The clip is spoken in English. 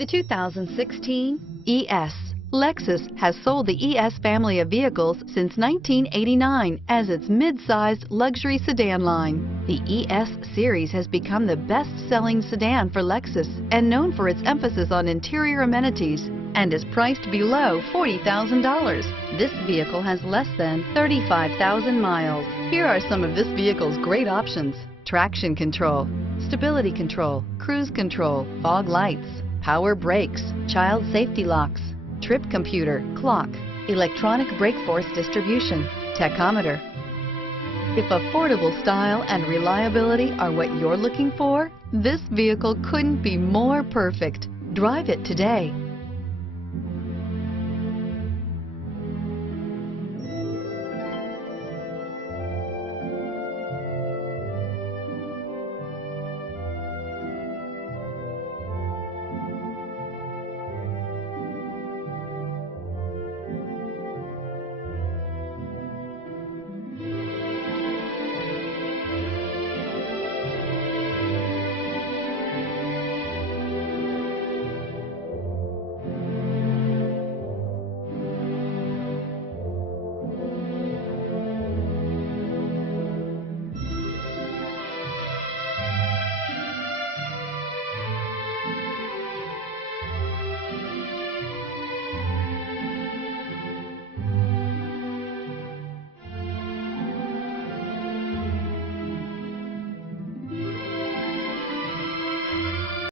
The 2016 ES. Lexus has sold the ES family of vehicles since 1989 as its mid-sized luxury sedan line. The ES series has become the best-selling sedan for Lexus and known for its emphasis on interior amenities and is priced below $40,000. This vehicle has less than 35,000 miles. Here are some of this vehicle's great options: traction control, stability control, cruise control, fog lights, power brakes, child safety locks, trip computer, clock, electronic brake force distribution, tachometer. If affordable style and reliability are what you're looking for, this vehicle couldn't be more perfect. Drive it today.